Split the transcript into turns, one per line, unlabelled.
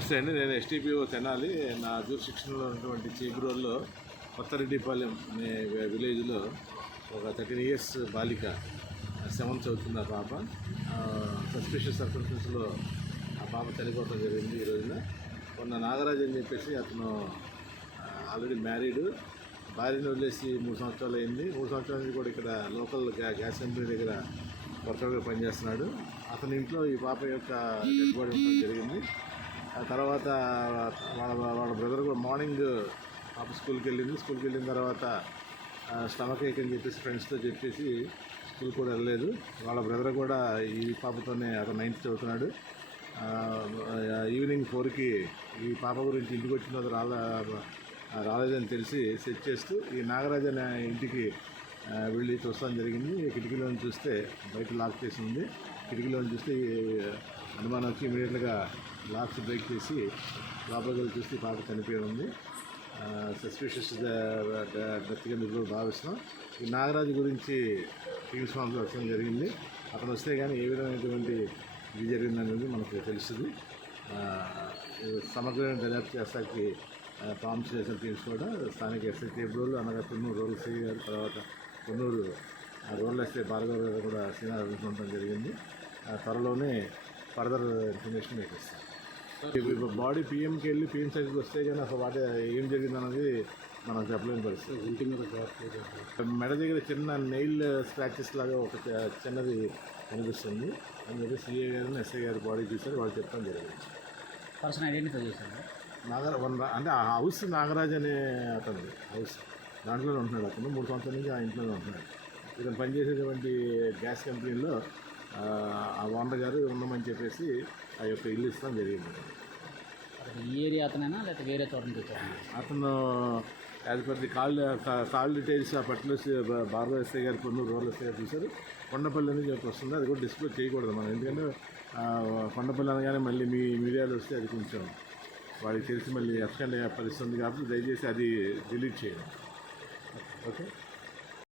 నమస్తే అండి నేను ఎస్టీపీఓ తెనాలి. నా దూరశిక్షణలో ఉన్నటువంటి చీపురోల్లో కొత్తరెడ్డిపాలెం అనే విలేజ్లో ఒక థర్టీన్ ఇయర్స్ బాలిక సెవెన్ చదువుతుంది ఆ పాప సస్పిషియస్ సర్కమ్స్టెన్స్లో ఆ పాప చనిపోవడం జరిగింది ఈ రోజున. మొన్న నాగరాజ్ అని చెప్పేసి అతను ఆల్రెడీ మ్యారీడ్ భార్యను వదిలేసి మూడు సంవత్సరాలు అయింది. మూడు సంవత్సరాల నుంచి కూడా ఇక్కడ లోకల్ గ్యా- గ్యాస్ కంపెనీ దగ్గర కొత్తగా పనిచేస్తున్నాడు. అతని ఇంట్లో ఈ పాప యొక్క డెడ్ బాడీ ఉండడం జరిగింది. తర్వాత వాళ్ళ వాళ్ళ బ్రదర్ కూడా మార్నింగ్ పాప స్కూల్కి వెళ్ళింది. స్కూల్కి వెళ్ళిన తర్వాత స్టమక్ ఏక్ అని చెప్పేసి ఫ్రెండ్స్తో చెప్పేసి స్కూల్ కూడా వెళ్ళలేదు. వాళ్ళ బ్రదర్ కూడా ఈ పాపతోనే అతను నైన్త్ చదువుతున్నాడు. ఈవినింగ్ ఫోర్కి ఈ పాప గురించి ఇంటికి వచ్చిన రాలే రాలేదని తెలిసి సెట్ చేస్తూ ఈ నాగరాజ్ అనే ఇంటికి వెళ్ళి చూస్తాం జరిగింది. కిటికీలో చూస్తే బయట లాక్ చేసి ఉంది. కిటికీలో చూస్తే అనుమానం వచ్చి ఇమీడియట్గా లాక్స్ బ్రేక్ చేసి లోపలికి వెళ్ళి చూస్తే పాప చనిపోయి ఉంది. సస్పిషియస్ డెత్ కింద కూడా భావిస్తున్నాం. ఈ నాగరాజు గురించి టీమ్స్ ఫామ్స్ వచ్చడం జరిగింది. అతను వస్తే కానీ ఏ విధమైనటువంటి ఇది జరిగిందనేది మనకు తెలుస్తుంది. సమగ్రమైన దర్యాప్తు చేస్తాకి ప్రామిస్ చేసిన టీమ్స్ కూడా స్థానిక ఎస్ఐ టేబుల్ అనగా కొన్నూరు రోల్ ఎస్ఐ గారు తర్వాత కొన్నూరు ఆ రోల్ ఎస్ఐ భార్గవ్ గారు కూడా సీనియర్ ఉండడం జరిగింది. త్వరలోనే ఫర్దర్ ఇన్ఫర్మేషన్ మీకు ఇస్తాను ఇప్పుడు బాడీ పిఎంకి వెళ్ళి పిఎం సైజ్కి వస్తే కానీ అసలు వాటి ఏం జరిగిందన్నది మనం చెప్పలేని పరిస్థితి.
ఇంటి మీద
మెడ దగ్గర చిన్న నెయిల్ స్క్రాచెస్ లాగా ఒక చిన్నది కనిపిస్తుంది. అని చెప్పి సిఏ గారు ఎస్ఐ గారు బాడీ చూసారు వాళ్ళు చెప్పడం జరిగింది.
పర్సన్ ఐడెంటిఫై చేశాను
నాగర వన్ అంటే ఆ హౌస్ నాగరాజ్ అనే అతను హౌస్. దాంట్లోనే ఉంటున్నాడు అతను. మూడు సంవత్సరాల నుంచి ఆ ఇంట్లోనే ఉంటున్నాడు. ఇతను పనిచేసేటువంటి గ్యాస్ కంపెనీలో ఓనర్ గారు ఉండమని చెప్పేసి ఆ యొక్క ఇల్లు ఇస్తాం జరిగింది.
ఈ ఏరియా అతనేనా? లేకపోతే వేరే చోట నుంచి వచ్చారు
అతను as per the call call details ఆ పర్టికులర్స్ బార్బా ఎస్ఐ గారు కొన్ని రోల్ ఎస్ఐ గారు చూశారు. కొండపల్లి అని చెప్పి వస్తుంది. అది కూడా డిస్ప్లే చేయకూడదు మనం. ఎందుకంటే ఆ, కొండపల్లి అనగానే మళ్ళీ మీ మీడియాలో వస్తే అది కొంచెం వాడికి తెలిసి మళ్ళీ అఫ్షన్ పరిస్థితి ఉంది కాబట్టి దయచేసి అది డిలీట్ చేయండి. ఓకే?